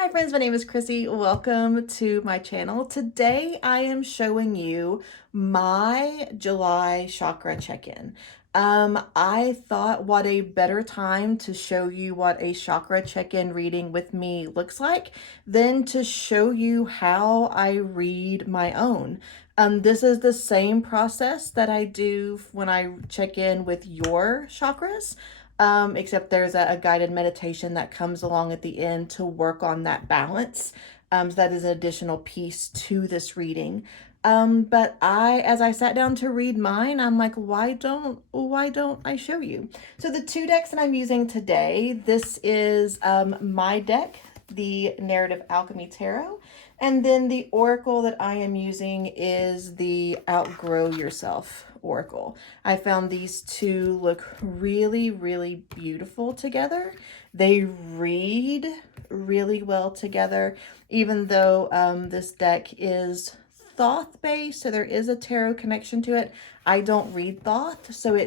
Hi friends, my name is Chrissy. Welcome to my channel. Today I am showing you my July chakra check-in. I thought what a better time to show you what a chakra check-in reading with me looks like than to show you how I read my own. This is the same process that I do when I check in with your chakras. Except there's a guided meditation that comes along at the end to work on that balance. So that is an additional piece to this reading. But as I sat down to read mine, I'm like, why don't I show you? So the two decks that I'm using today, this is my deck, the Narrative Alchemy Tarot, and then the oracle that I am using is the Outgrow Yourself Oracle. I found these two look really, really beautiful together. They read really well together, even though this deck is Thoth-based, so there is a tarot connection to it. I don't read Thoth, so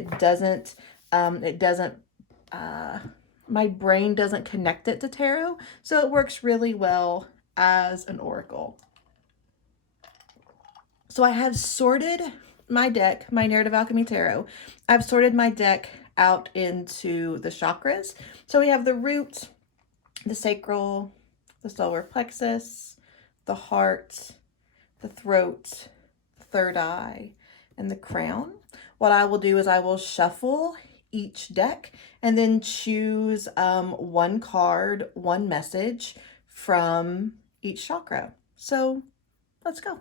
my brain doesn't connect it to tarot, so it works really well as an oracle. So I have sorted my deck, my Narrative Alchemy Tarot. I've sorted my deck out into the chakras. So we have the root, the sacral, the solar plexus, the heart, the throat, the third eye, and the crown. What I will do is I will shuffle each deck and then choose one card, one message from each chakra. So let's go.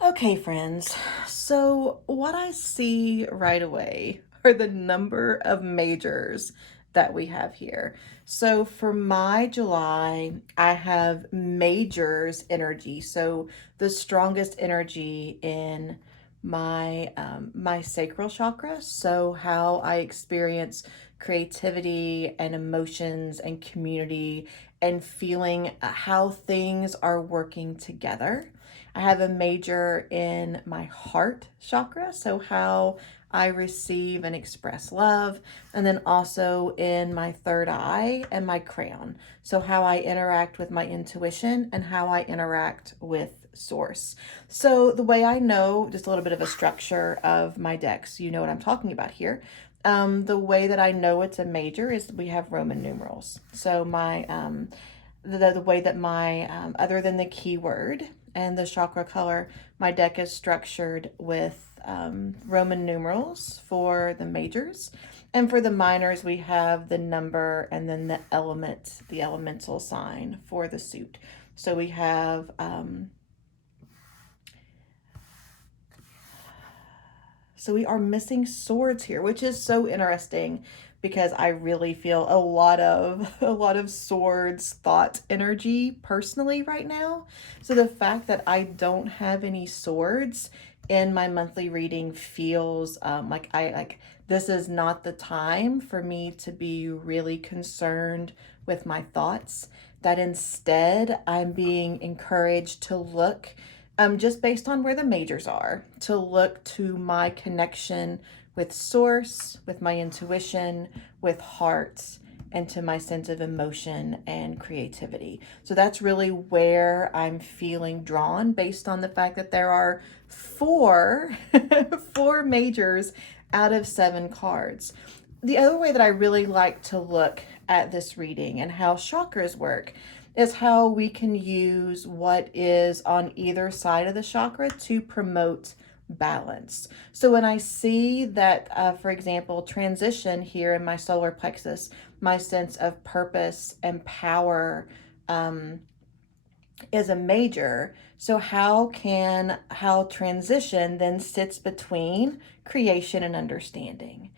Okay, friends, so what I see right away are the number of majors that we have here. So for my July, I have majors energy. So the strongest energy in my sacral chakra. So how I experience creativity and emotions and community and feeling how things are working together. I have a major in my heart chakra, so how I receive and express love, and then also in my third eye and my crown. So how I interact with my intuition and how I interact with source. So the way I know, just a little bit of a structure of my decks, you know what I'm talking about here. The way that I know it's a major is we have Roman numerals. So my the way that my other than the keyword and the chakra color, my deck is structured with Roman numerals for the majors, and for the minors we have the number and then the element, the elemental sign for the suit. So we have so we are missing swords here, which is so interesting because I really feel a lot of swords thought energy personally right now. So the fact that I don't have any swords in my monthly reading feels like this is not the time for me to be really concerned with my thoughts. That instead I'm being encouraged to look just based on where the majors are, to look to my connection with source, with my intuition, with heart, and to my sense of emotion and creativity. So that's really where I'm feeling drawn based on the fact that there are four, four majors out of 7 cards. The other way that I really like to look at this reading and how chakras work is how we can use what is on either side of the chakra to promote balance. So when I see that, for example, transition here in my solar plexus, my sense of purpose and power is a major. So how transition then sits between creation and understanding,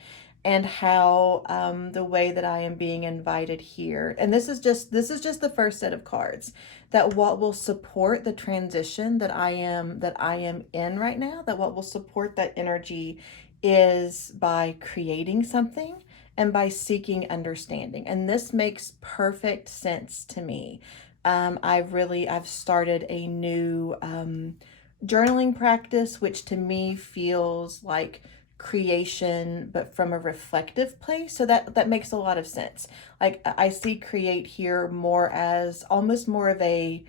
and how the way that I am being invited here, and this is just the first set of cards, that what will support the transition that I am in right now, that what will support that energy is by creating something and by seeking understanding. And this makes perfect sense to me. I've started a new journaling practice, which to me feels like creation but from a reflective place, so that makes a lot of sense. Like I see create here more as almost more of a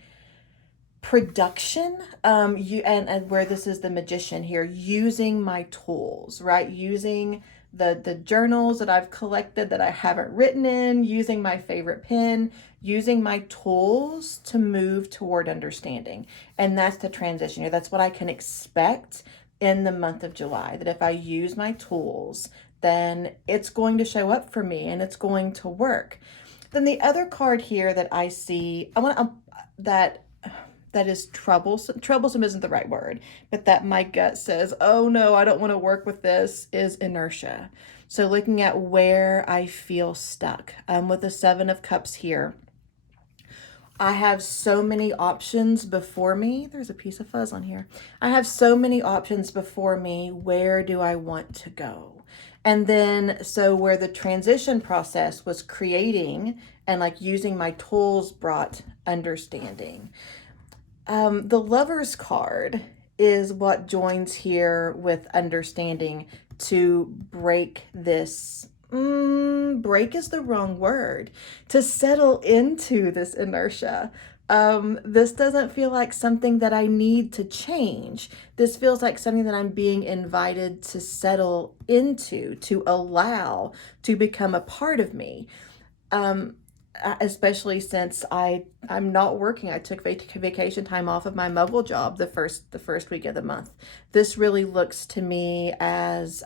production, and where this is the magician here, using my tools, right? Using the journals that I've collected that I haven't written in, using my favorite pen, using my tools to move toward understanding. And that's the transition here. That's what I can expect in the month of July, that if I use my tools, then it's going to show up for me and it's going to work. Then the other card here that I see, that is troublesome isn't the right word, but that my gut says, oh no, I don't want to work with this, is inertia. So looking at where I feel stuck, with the 7 of Cups here, I have so many options before me. There's a piece of fuzz on here. I have so many options before me. Where do I want to go? And then, so where the transition process was creating and like using my tools brought understanding. The Lover's card is what joins here with understanding to break this. Break is the wrong word. To settle into this inertia. This doesn't feel like something that I need to change. This feels like something that I'm being invited to settle into, to allow, to become a part of me. Especially since I'm not working. I took vacation time off of my mobile job the first week of the month. This really looks to me as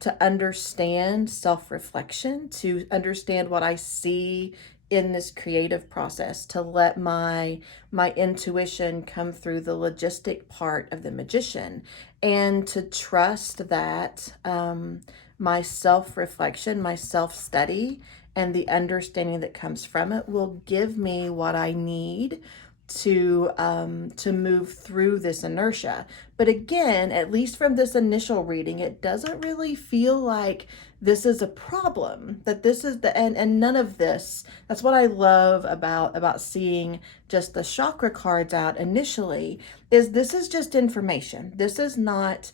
to understand self-reflection, to understand what I see in this creative process, to let my intuition come through the logistic part of the magician, and to trust that my self-reflection, my self-study, and the understanding that comes from it will give me what I need to move through this inertia. But again, at least from this initial reading, it doesn't really feel like this is a problem, that this is and none of this. That's what I love about seeing just the chakra cards out initially, is this is just information. This is not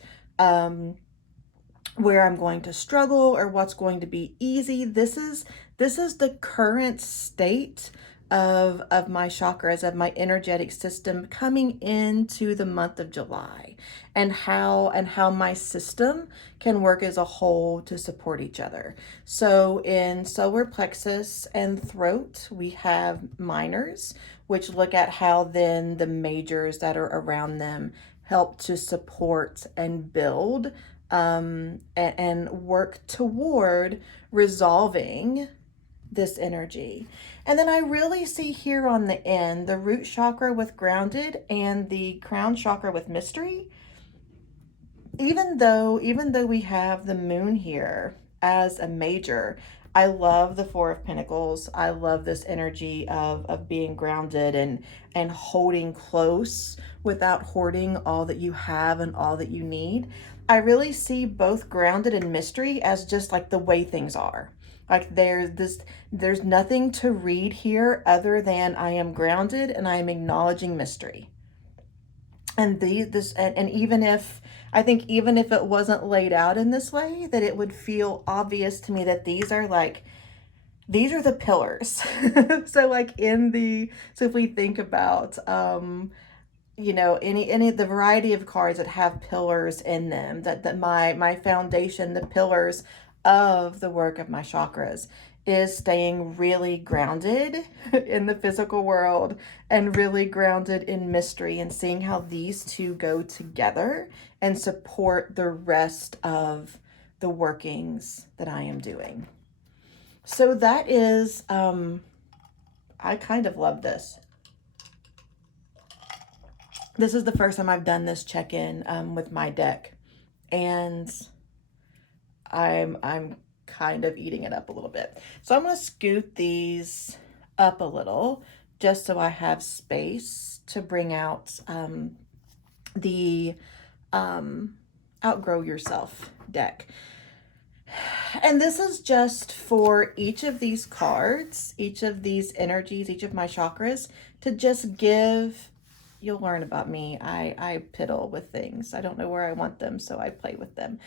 where I'm going to struggle or what's going to be easy. This is the current state of my chakras, of my energetic system coming into the month of July, and how my system can work as a whole to support each other. So in solar plexus and throat, we have minors, which look at how then the majors that are around them help to support and build and work toward resolving this energy. And then I really see here on the end the root chakra with grounded and the crown chakra with mystery. Even though we have the moon here as a major, I love the Four of Pentacles. I love this energy of being grounded and holding close without hoarding all that you have and all that you need. I really see both grounded and mystery as just like the way things are. Like there's nothing to read here other than I am grounded and I am acknowledging mystery. And even if I think even if it wasn't laid out in this way, that it would feel obvious to me that these are the pillars. So like so if we think about any the variety of cards that have pillars in them, that my foundation, the pillars of the work of my chakras is staying really grounded in the physical world and really grounded in mystery, and seeing how these two go together and support the rest of the workings that I am doing. So that is, I kind of love this. This is the first time I've done this check-in with my deck, and I'm kind of eating it up a little bit. So I'm going to scoot these up a little just so I have space to bring out the Outgrow Yourself deck. And this is just for each of these cards, each of these energies, each of my chakras, to just give. You'll learn about me. I piddle with things. I don't know where I want them, so I play with them.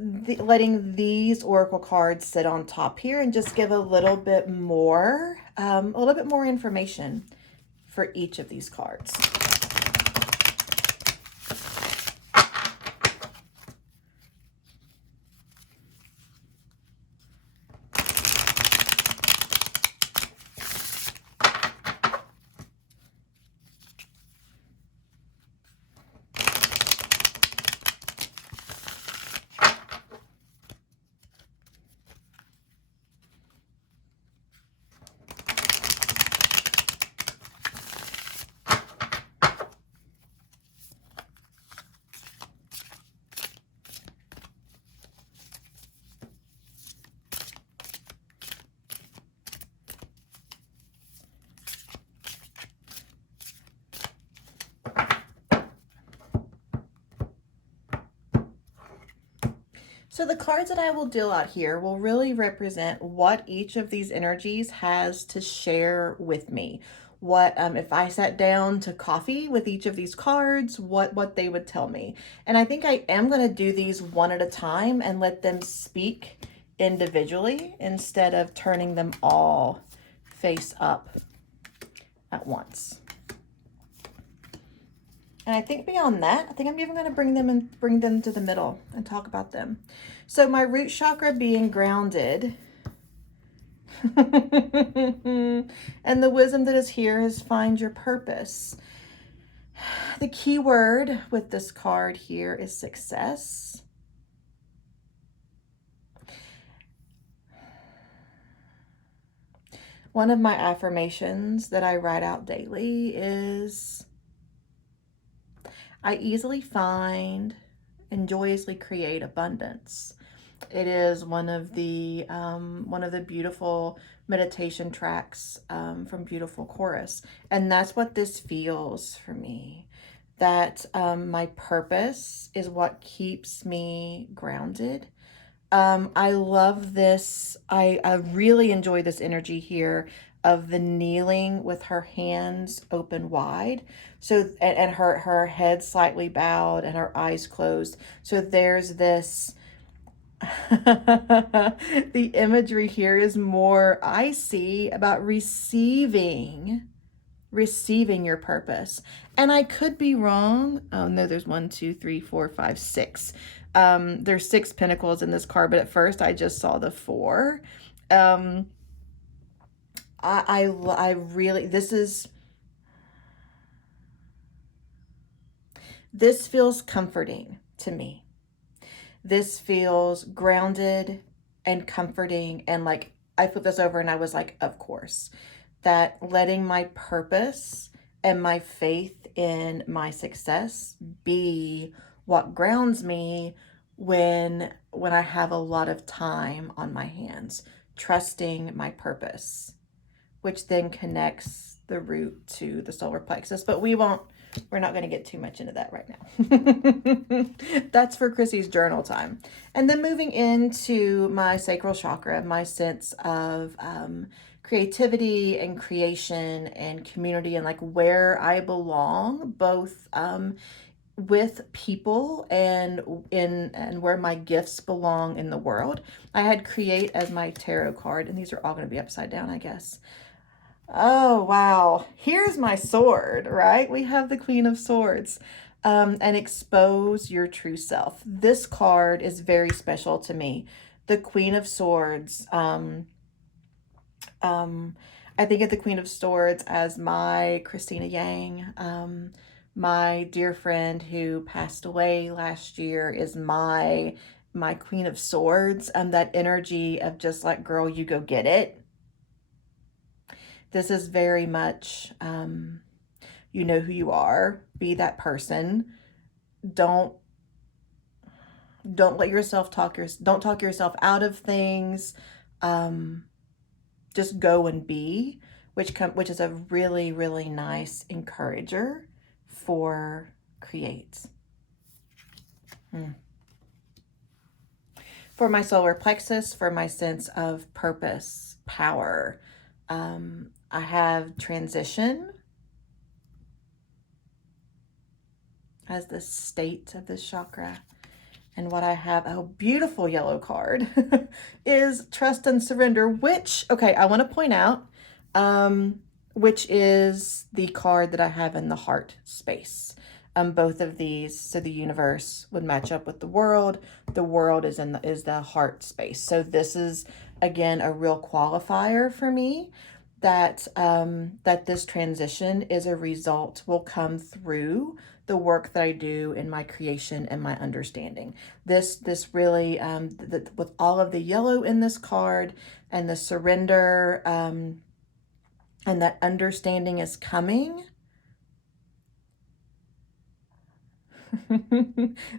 Letting these oracle cards sit on top here and just give a little bit more information for each of these cards. So the cards that I will deal out here will really represent what each of these energies has to share with me. What if I sat down to coffee with each of these cards, what they would tell me. And I think I am going to do these one at a time and let them speak individually instead of turning them all face up at once. And I think beyond that, I think I'm even going to bring them to the middle and talk about them. So my root chakra being grounded, and the wisdom that is here is find your purpose. The key word with this card here is success. One of my affirmations that I write out daily is, I easily find and joyously create abundance. It is one of the beautiful meditation tracks from Beautiful Chorus. And that's what this feels for me. That my purpose is what keeps me grounded. I love this. I really enjoy this energy here of the kneeling with her hands open wide. So, and her head slightly bowed and her eyes closed. So there's this, the imagery here is more, I see, about receiving your purpose. And I could be wrong. Oh no, there's 1, 2, 3, 4, 5, 6. There's 6 pentacles in this card, but at first I just saw the 4. I really, this feels comforting to me. This feels grounded and comforting, and like I flipped this over and I was like, of course, that letting my purpose and my faith in my success be what grounds me when I have a lot of time on my hands, trusting my purpose, which then connects the root to the solar plexus. But we're not going to get too much into that right now. That's for Chrissy's journal time. And then moving into my sacral chakra, my sense of creativity and creation and community, and like where I belong, both with people and where my gifts belong in the world. I had create as my tarot card, and these are all going to be upside down, I guess. Oh, wow. Here's my sword, right? We have the Queen of Swords. And expose your true self. This card is very special to me. The Queen of Swords. I think of the Queen of Swords as my Christina Yang. My dear friend who passed away last year is my Queen of Swords. That energy of just like, girl, you go get it. This is very much, you know who you are. Be that person. Don't let yourself don't talk yourself out of things. Just go and be, which is a really, really nice encourager for create. For my solar plexus, for my sense of purpose, power, I have transition as the state of this chakra. And what I have, a beautiful yellow card, is trust and surrender, which, okay, I want to point out, which is the card that I have in the heart space. Both of these, so the universe would match up with the world. The world is the heart space. So this is, again, a real qualifier for me that that this transition is a result, will come through the work that I do in my creation and my understanding. This really, with all of the yellow in this card and the surrender, and that understanding is coming.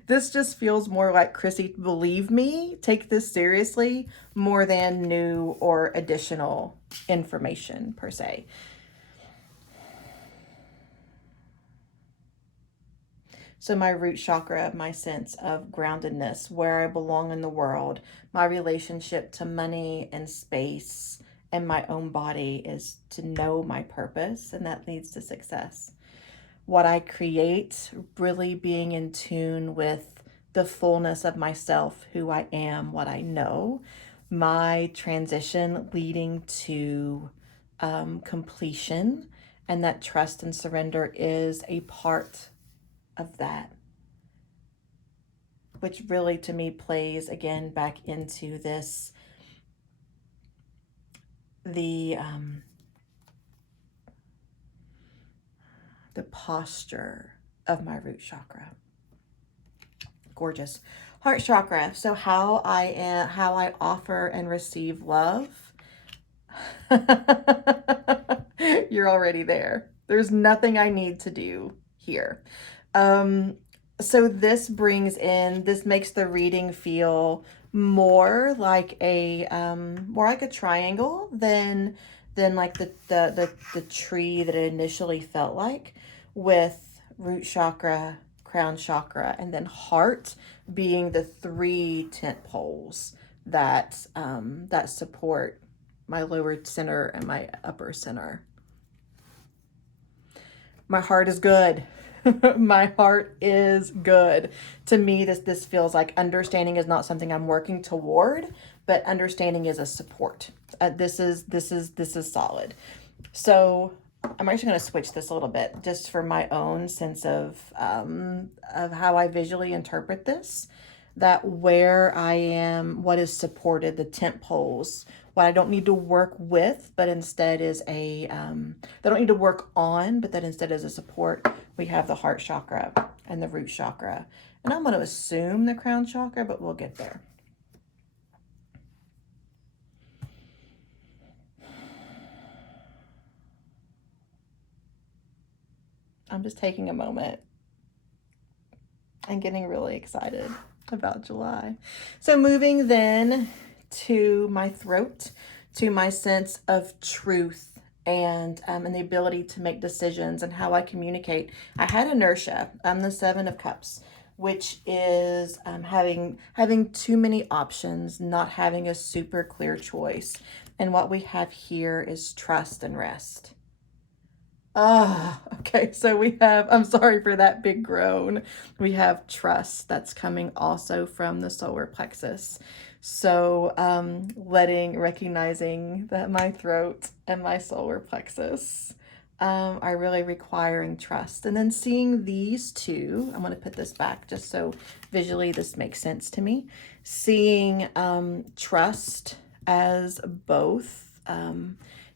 This just feels more like, Chrissy, believe me, take this seriously, more than new or additional information per se. So my root chakra, my sense of groundedness, where I belong in the world, my relationship to money and space and my own body is to know my purpose, and that leads to success. What I create, really being in tune with the fullness of myself, who I am, what I know, my transition leading to completion, and that trust and surrender is a part of that, which really to me plays again back into this, the posture of my root chakra. Gorgeous. Heart chakra. So how I offer and receive love. You're already there. There's nothing I need to do here. So this makes the reading feel more like a triangle than like the tree that it initially felt like, with root chakra, crown chakra, and then heart being the 3 tent poles that support my lower center and my upper center. My heart is good. My heart is good. To me, this feels like understanding is not something I'm working toward, but understanding is a support. This is solid. So I'm actually going to switch this a little bit just for my own sense of how I visually interpret this. That where I am, what is supported, the tent poles, what I don't need to work with, but instead is a, that I don't need to work on, but that instead is a support. We have the heart chakra and the root chakra. And I'm going to assume the crown chakra, but we'll get there. I'm just taking a moment and getting really excited about July. So moving then to my throat, to my sense of truth and the ability to make decisions and how I communicate. I had inertia. I'm the Seven of Cups, which is having too many options, not having a super clear choice. And what we have here is trust and rest. Okay, so we have, I'm sorry for that big groan. We have trust that's coming also from the solar plexus. So recognizing that my throat and my solar plexus are really requiring trust. And then seeing these two, I'm going to put this back just so visually this makes sense to me. Seeing trust as both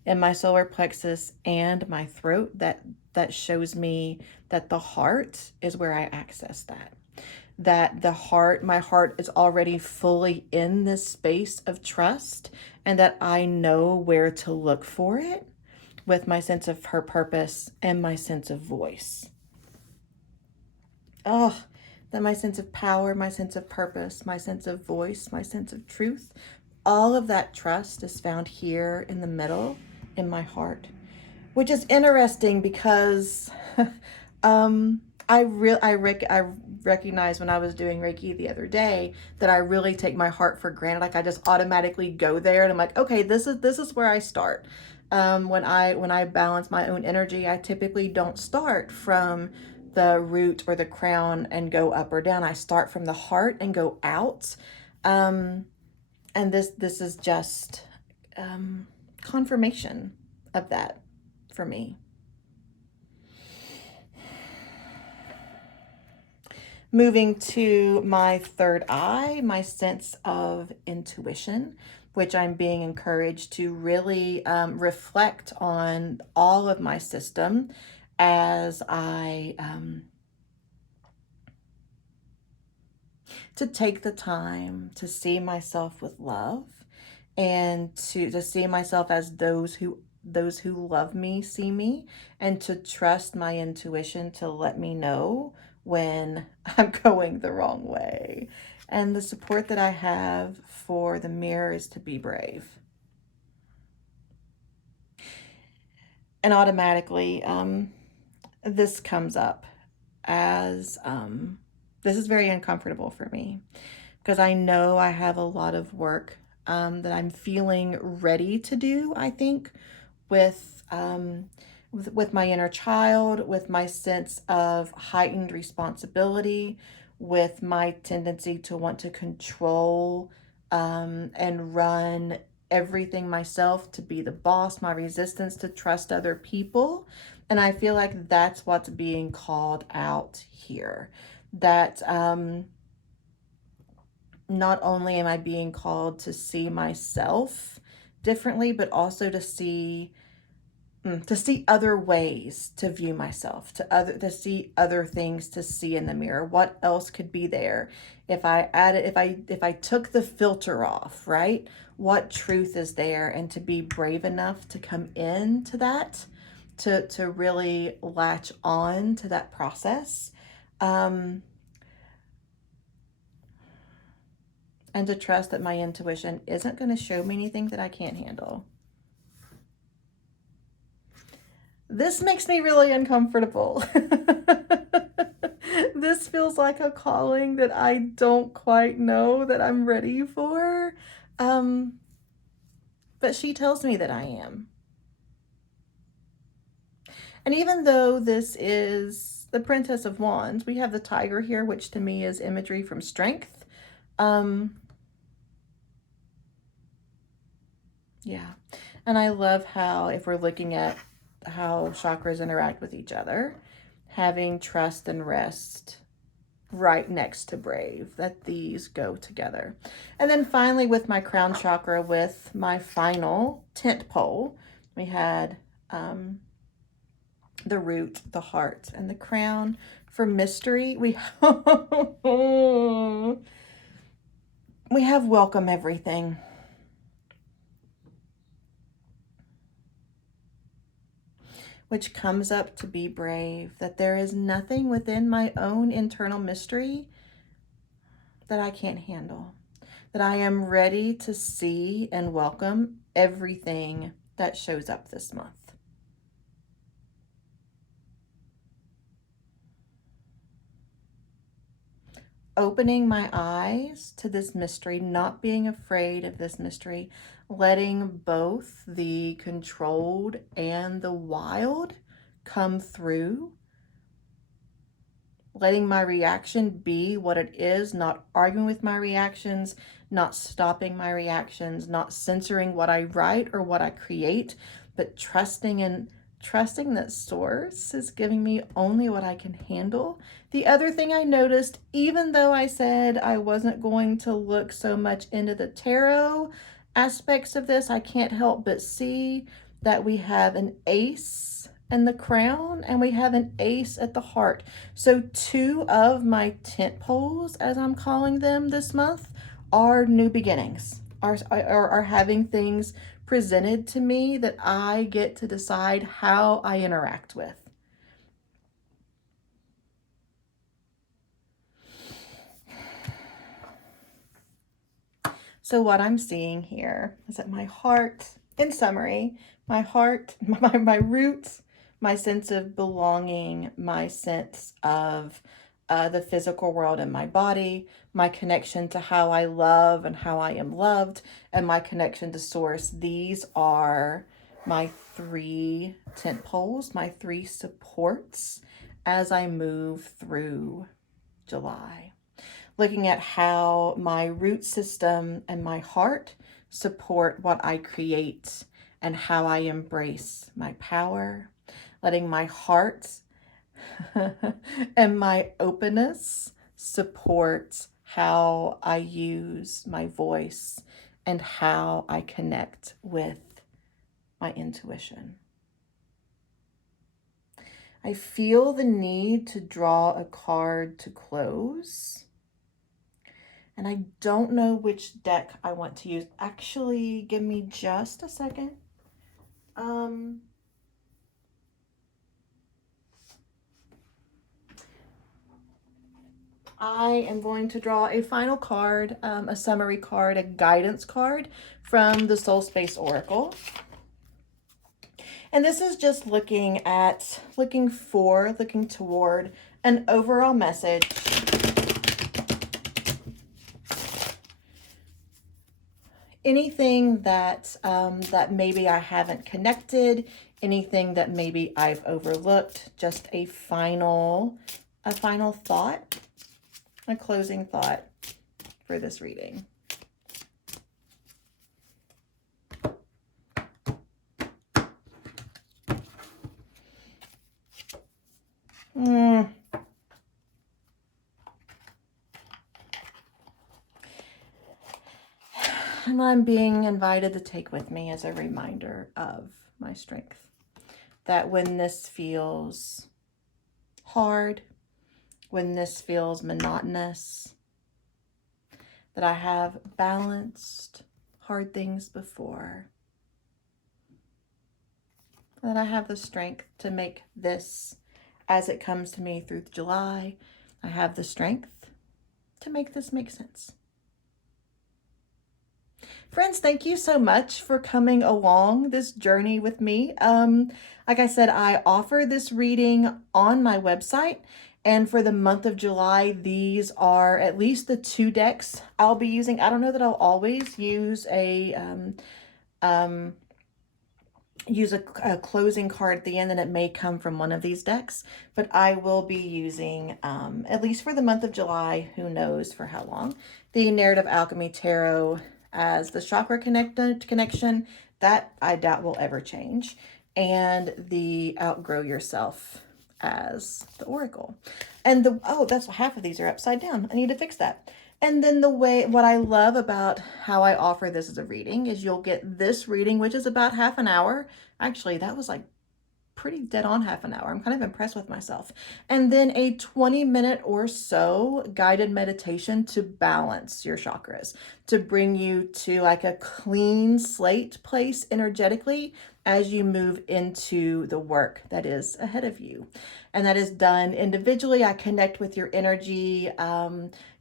in my solar plexus and my throat, that shows me that the heart is where I access that. That the heart, my heart is already fully in this space of trust, and that I know where to look for it with my sense of her purpose and my sense of voice. Oh, that my sense of power, my sense of purpose, my sense of voice, my sense of truth, all of that trust is found here in the middle in my heart, which is interesting because I recognized when I was doing Reiki the other day that I really take my heart for granted. Like I just automatically go there, and I'm like, okay, this is where I start. When I balance my own energy, I typically don't start from the root or the crown and go up or down. I start from the heart and go out. And this is just confirmation of that for me. Moving to my third eye, my sense of intuition, which I'm being encouraged to really reflect on all of my system as I to take the time to see myself with love and to see myself as those who love me see me, and to trust my intuition to let me know when I'm going the wrong way. And the support that I have for the mirror is to be brave. And automatically, this comes up as this is very uncomfortable for me because I know I have a lot of work that I'm feeling ready to do, I think, with my inner child, with my sense of heightened responsibility, with my tendency to want to control and run everything myself, to be the boss, my resistance to trust other people. And I feel like that's what's being called out here. That not only am I being called to see myself differently, but also to see other ways to view myself, to see other things to see in the mirror. What else could be there if I added, if I took the filter off, right? What truth is there? And to be brave enough to come into that, to really latch on to that process. And to trust that my intuition isn't going to show me anything that I can't handle. This makes me really uncomfortable. This feels like a calling that I don't quite know that I'm ready for. but she tells me that I am. And even though this is the Princess of Wands, we have the tiger here, which to me is imagery from strength. Yeah. And I love how, if we're looking at how chakras interact with each other, having trust and rest right next to brave, that these go together. And then finally with my crown chakra, with my final tent pole, we had the root, the heart, and the crown. For mystery, we we have welcome everything. Which comes up to be brave, that there is nothing within my own internal mystery that I can't handle, that I am ready to see and welcome everything that shows up this month. Opening my eyes to this mystery, not being afraid of this mystery, letting both the controlled and the wild come through, letting my reaction be what it is, not arguing with my reactions, not stopping my reactions, not censoring what I write or what I create, but trusting that source is giving me only what I can handle. The other thing I noticed, even though I said I wasn't going to look so much into the tarot aspects of this, I can't help but see that we have an ace in the crown and we have an ace at the heart. So two of my tent poles, as I'm calling them this month, are new beginnings, are having things presented to me that I get to decide how I interact with. So what I'm seeing here is that my heart, in summary, my heart, my roots, my sense of belonging, my sense of the physical world in my body, my connection to how I love and how I am loved, and my connection to source. These are my three tent poles, my three supports as I move through July. Looking at how my root system and my heart support what I create and how I embrace my power, letting my heart and my openness support how I use my voice and how I connect with my intuition. I feel the need to draw a card to close. And I don't know which deck I want to use. Actually, give me just a second. I am going to draw a final card, a summary card, a guidance card from the Soul Space Oracle. And this is just looking toward an overall message anything that that maybe I haven't connected, anything that maybe I've overlooked, just a final thought, a closing thought for this reading. And I'm being invited to take with me as a reminder of my strength. That when this feels hard, when this feels monotonous, that I have balanced hard things before, that I have the strength to make this, as it comes to me through July, I have the strength to make this make sense. Friends, thank you so much for coming along this journey with me. Like I said, I offer this reading on my website. And for the month of July, these are at least the two decks I'll be using. I don't know that I'll always use a use a closing card at the end, and it may come from one of these decks, but I will be using, at least for the month of July, who knows for how long, the Narrative Alchemy Tarot as the chakra connection. That I doubt will ever change. And the Outgrow Yourself as the Oracle. And oh, that's half of these are upside down. I need to fix that. And then what I love about how I offer this as a reading is you'll get this reading, which is about half an hour. Actually, that was like pretty dead on half an hour. I'm kind of impressed with myself. And then a 20-minute or so guided meditation to balance your chakras, to bring you to like a clean slate place energetically as you move into the work that is ahead of you. And that is done individually. I connect with your energy.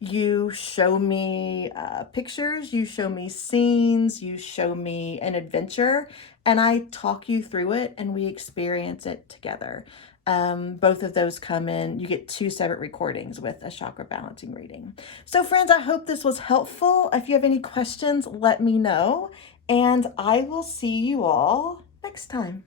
You show me pictures, you show me scenes, you show me an adventure, and I talk you through it and we experience it together. Both of those come in, you get 2 separate recordings with a chakra balancing reading. So friends, I hope this was helpful. If you have any questions, let me know, and I will see you all next time.